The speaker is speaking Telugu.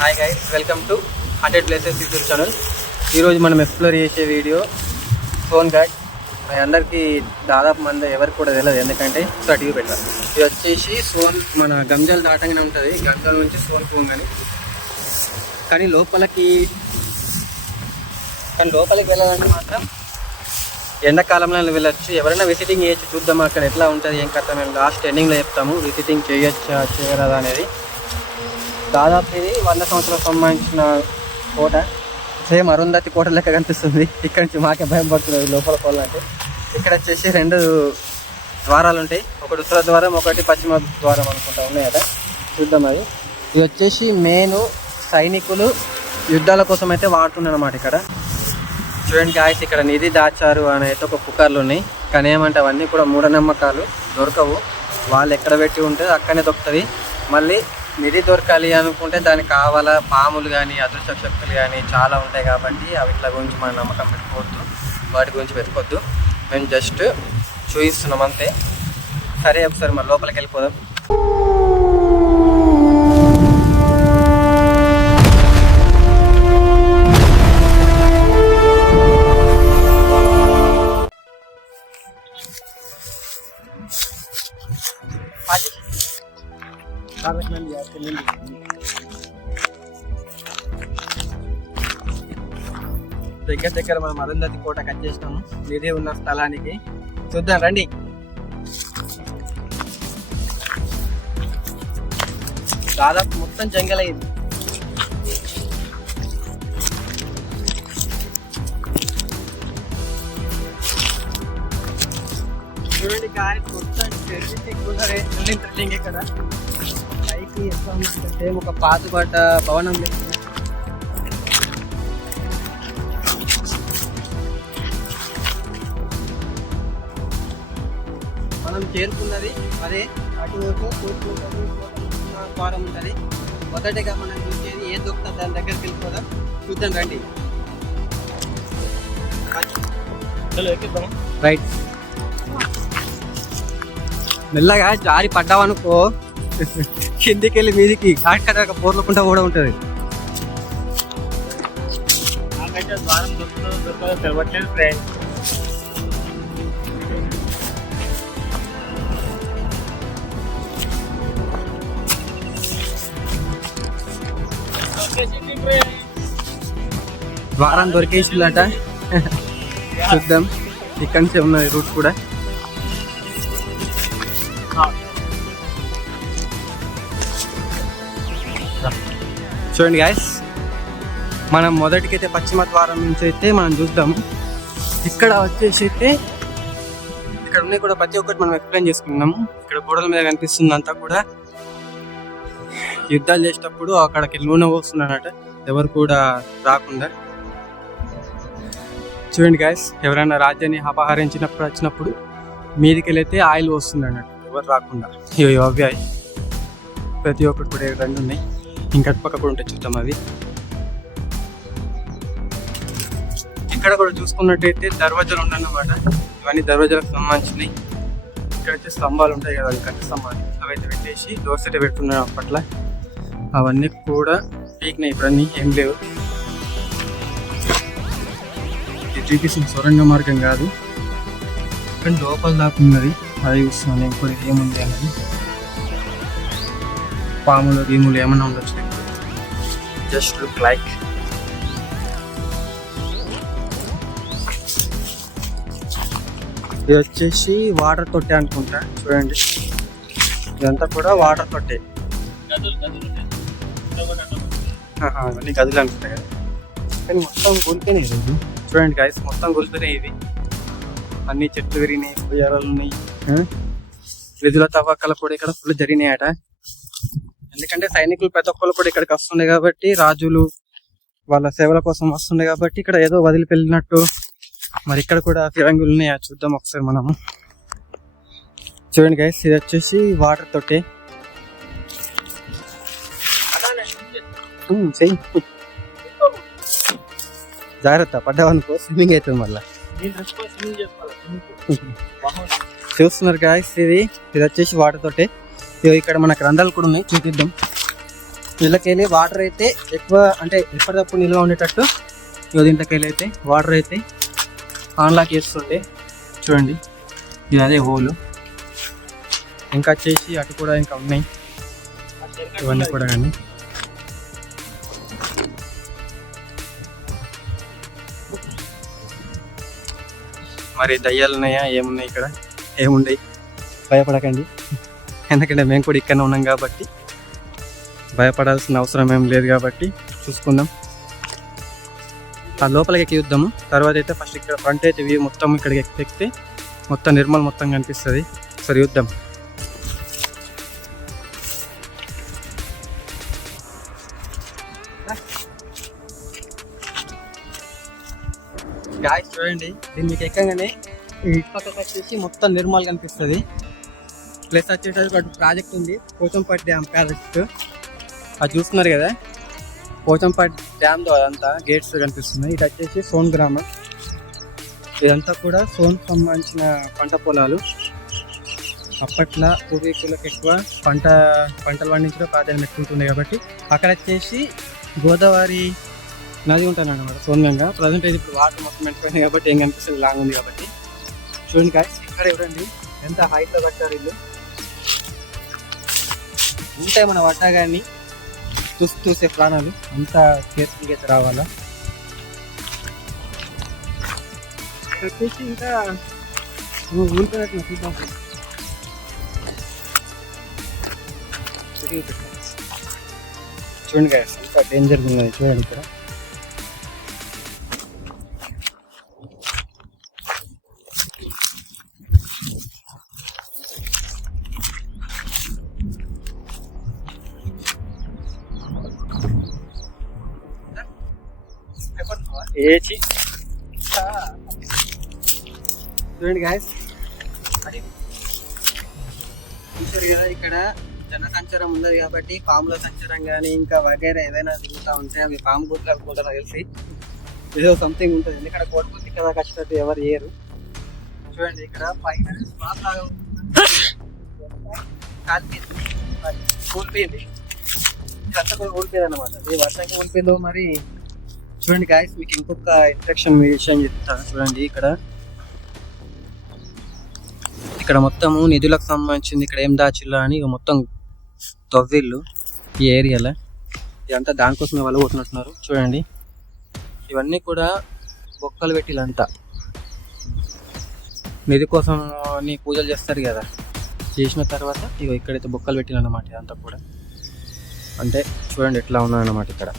Hi guys, welcome to 100 places YouTube channel. ఈరోజు మనం ఎక్స్ప్లోర్ చేసే వీడియో సోన్ ఘాట్. అందరికీ దాదాపు మంది ఎవరికి కూడా తెలియదు, ఎందుకంటే సో టీవీ పెట్టాలి. ఇది వచ్చేసి సోన్ మన గంజాలు దాటంగానే ఉంటుంది, గంజాల నుంచి సోన్ పోగానే. కానీ లోపలికి వెళ్ళాలంటే మాత్రం ఎండాకాలంలో వెళ్ళొచ్చు. ఎవరైనా విజిటింగ్ చేయొచ్చు, చూద్దాం అక్కడ ఎట్లా ఉంటుంది ఏం కథ. మేము లాస్ట్ ఎండింగ్లో చెప్తాము విజిటింగ్ చేయొచ్చా చేయరాదా అనేది. దాదాపు ఇది 100 సంవత్సరాలకు సంబంధించిన కోట. సేమ్ అరుంధతి కోట లెక్క కనిపిస్తుంది. ఇక్కడ నుంచి మాకే భయం పడుతుంది లోపల పోవాలంటే. ఇక్కడ వచ్చేసి 2 ద్వారాలు ఉంటాయి, ఒకటి ఉత్తర ద్వారం, ఒకటి పశ్చిమ ద్వారం అనుకుంటా ఉన్నాయి కదా, చూద్దాం అది. ఇది వచ్చేసి మెయిన్ సైనికులు యుద్ధాల కోసం అయితే వాడుతున్నారు అన్నమాట. ఇక్కడ చూడండి గాయస్, ఇక్కడ నిధి దాచారు అని అయితే ఒక పుకార్లు ఉన్నాయి. కానీ ఏమంటే అవన్నీ కూడా మూఢనమ్మకాలు, దొరకవు. వాళ్ళు ఎక్కడ పెట్టి ఉంటే అక్కడనే దొరుకుతుంది. మళ్ళీ నిధి దొరకాలి అనుకుంటే దానికి కావాలా పాములు కానీ అదృష్ట శక్తులు కానీ చాలా ఉంటాయి. కాబట్టి అవిట్ల గురించి మన నమ్మకం పెట్టుకోవద్దు, వాటి గురించి పెట్టుకోవద్దు. మేము జస్ట్ చూపిస్తున్నాం అంతే. సరే, ఒకసారి మన లోపలికి వెళ్ళిపోదాం. దగ్గర మనం అరుంధతి కోట కట్ చేసినాము, నిధి ఉన్న స్థలానికి. చూద్దాం రండి. దాదాపు మొత్తం జంగల్ అయింది. చూడండి గాయస్, మొత్తం థ్రిల్లింగ్. ఇక్కడ పైకి ఎట్లా ఉందంటే ఒక పాతబడ్డ భవనం లేదు. మనం చేరుకున్నది అదే, అటువైపు తూర్పు ద్వారం ఉంటుంది. మొదటిగా మనం చూసేది ఏం దొరుకుతుంది దాని దగ్గరికి వెళ్ళిపోదాం, చూద్దాం రండి. రైట్, మెల్లగా జారి పడ్డావనుకో కిందికి వెళ్ళి మీదికి కాటక పోర్లకుండా కూడా ఉంటుంది. ద్వారం దొరకదో తెలవట్లేదు ఫ్రెండ్. ద్వారం దొరికేసిందట, చూద్దాం. ఇక్కడి నుంచి ఉన్నది రూట్ కూడా. చూడండి గాయస్, మనం మొదటికైతే పశ్చిమ ద్వారం నుంచి అయితే మనం చూద్దాము. ఇక్కడ వచ్చేసి అయితే ఇక్కడ ఉన్నాయి కూడా, ప్రతి ఒక్కటి మనం ఎక్స్ప్లెయిన్ చేసుకున్నాము. ఇక్కడ గోడల మీద కనిపిస్తుంది అంతా కూడా యుద్ధాలు చేసేటప్పుడు అక్కడికి నూనె పోస్తున్నారట, ఎవరు కూడా రాకుండా. చూడండి గాయస్, ఎవరైనా రాజ్యాన్ని అపహరించినప్పుడు వచ్చినప్పుడు మీదికి వెళ్ళైతే ఆయిల్ వస్తుంది అన్నట్టు, ఎవరు రాకుండా. అవి ప్రతి ఒక్కటి కూడా 2 ఉన్నాయి, ఇంకా పక్క కూడా ఉంటాయి, చూద్దాం అవి. ఇక్కడ కూడా చూసుకున్నట్టయితే దర్వాజాలు ఉన్నాయన్నమాట. ఇవన్నీ దర్వాజాలకు సంబంధించినవి. ఇక్కడ వచ్చే స్తంభాలు ఉంటాయి కదా, అవి కట్ట స్తంభాలు, అవి అయితే పెట్టేసి డోర్ సెట్ పెట్టుకున్నాయి అప్పట్లో. అవన్నీ కూడా పీక్నాయి, ఇప్పుడన్నీ ఏం లేవు. ఇది చూపిస్తుంది సొరంగ మార్గం కాదు, కానీ లోపల దాకున్నది. అది చూస్తున్నాను నేను కూడా, ఏముంది అనేది. పాములు గీములు ఏమన్నా ఉండొచ్చు, జస్ట్ లుక్ లైక్. ఇది వచ్చేసి వాటర్ తొట్టె అనుకుంటా. చూడండి, ఇదంతా కూడా వాటర్ తొట్టె. అవన్నీ గదులు అనుకుంటా కదా, కానీ మొత్తం కూలిపోయినాయి ఈరోజు. చూడండి గాయస్, మొత్తం కూలిపోయినాయి. ఇది అన్ని చెట్లు విరిగినాయి, ఉయ్యారాలు ఉన్నాయి. నిధుల తవ్వకాలు కూడా ఇక్కడ ఫుల్ జరిగినాయట. ఎందుకంటే సైనికులు ప్రతి ఒక్కరు కూడా ఇక్కడికి వస్తుండే కాబట్టి, రాజులు వాళ్ళ సేవల కోసం వస్తుండే కాబట్టి ఇక్కడ ఏదో వదిలిపెళ్ళినట్టు. మరి ఇక్కడ కూడా ఫిరంగులు ఉన్నాయా, చూద్దాం ఒకసారి మనము. చూడండి గైస్, ఇది వచ్చేసి వాటర్ తోటే. జాగ్రత్త, పడ్డావనుకో స్విమ్మింగ్ అవుతుంది మళ్ళీ. చూస్తున్నారు గాయస్, ఇది వచ్చేసి వాటర్ తోటే. ఇక్కడ మనకు రంధ్రాలు కూడా ఉన్నాయి, చూపిద్దాం. వీళ్ళకెళ్ళి వాటర్ అయితే ఎక్కువ అంటే ఎప్పటికప్పుడు నిల్వ ఉండేటట్టు దీంట్లోకి వెళ్ళి అయితే వాటర్ అయితే ఆన్లాక్ చేస్తుండే. చూడండి ఇది అదే హోలు. ఇంకా వచ్చేసి అటు కూడా ఇంకా ఉన్నాయి ఇవన్నీ కూడా. కానీ మరి దయ్యాలు ఉన్నాయా ఏమున్నాయి ఇక్కడ? ఏముండయి, భయపడకండి. ఎందుకంటే మేము కూడా ఇక్కడనే ఉన్నాం కాబట్టి భయపడాల్సిన అవసరం ఏం లేదు కాబట్టి చూసుకుందాం. ఆ లోపలికి ఎక్కి చూద్దాము. తర్వాత అయితే ఫస్ట్ ఇక్కడ ఫ్రంట్ అయితే వ్యూ మొత్తం ఇక్కడికి ఎక్కితే మొత్తం నిర్మల్ మొత్తం కనిపిస్తుంది. సరే చూద్దాం. గాయస్ చూడండి, దీన్ని మీకు ఎక్కగానే ఇటు పక్కకు వచ్చేసి మొత్తం నిర్మల్ కనిపిస్తుంది. ప్లస్ వచ్చేసరికి అటు ప్రాజెక్ట్ ఉంది, పోచంపట్టి డ్యామ్ ప్రాజెక్ట్. అది చూస్తున్నారు కదా, పోచంపట్టి డ్యామ్లో అదంతా గేట్స్ కనిపిస్తున్నాయి. ఇది వచ్చేసి సోన్ గ్రామం. ఇదంతా కూడా సోన్ సంబంధించిన పంట పొలాలు. అప్పట్లో పూర్వీకులకు ఎక్కువ పంటలు పండించడం ప్రాధాన్యం ఎక్కువ ఉంటుంది కాబట్టి అక్కడ వచ్చేసి గోదావరి నది ఉంటుంది అన్నమాట, సోన్గంగా. ప్రజెంట్ అయితే ఇప్పుడు వాటర్ మొత్తం ఎండిపోయినాయి కాబట్టి ఏం కనిపిస్తుంది, లాంగ్ ఉంది కాబట్టి. చూడండి గాయస్, ఇక్కడ చూడండి ఎంత హైట్లో కట్టారు ఇల్లు. ఉంటాయి మన పడ్డా కానీ చూసే ప్రాణాలు అంత కేర్ఫుల్గా అయితే రావాలా. వచ్చేసి ఇంకా ఊరిపోయినట్టు చూద్దాం. చూడండి గాయస్, ఎంత డేంజర్గా ఉన్నది చూడండి ఇక్కడ. చూడండి గాయస్, చూసారు కదా ఇక్కడ జనసంచారం ఉండదు కాబట్టి పాముల సంచారం కానీ ఇంకా వగేరా ఏదైనా తిరుగుతూ ఉంటే అవి పాము గుర్తులు అనుకుంటారు తెలిసి. ఏదో సంథింగ్ ఉంటుంది, ఎందుకంటే కోడిపోతే కదా కష్టపడి ఎవరు ఏరు. చూడండి ఇక్కడ పైన స్లాబ్ లాగా కూలిపోయింది. ఇదంతా కూడా కూలిపోయింది అనమాట. ఈ వర్షంకి కూలిపోయిందో మరి. చూడండి గాయస్, మీకు ఇంకొక ఇంట్రక్షన్ విషయం చెప్తాను. చూడండి ఇక్కడ మొత్తము నిధులకు సంబంధించింది. ఇక్కడ ఏం దాచిల్లా అని మొత్తం తవ్విళ్ళు ఈ ఏరియాలో. ఇదంతా దానికోసమే వాళ్ళు పోతున్నట్టున్నారు. చూడండి ఇవన్నీ కూడా బొక్కలు పెట్టిలంతా నిధి కోసం పూజలు చేస్తారు కదా, చేసిన తర్వాత ఇక్కడైతే బొక్కలు పెట్టిలన్నమాట. ఇదంతా కూడా అంటే చూడండి ఎట్లా ఉన్నాయన్నమాట ఇక్కడ.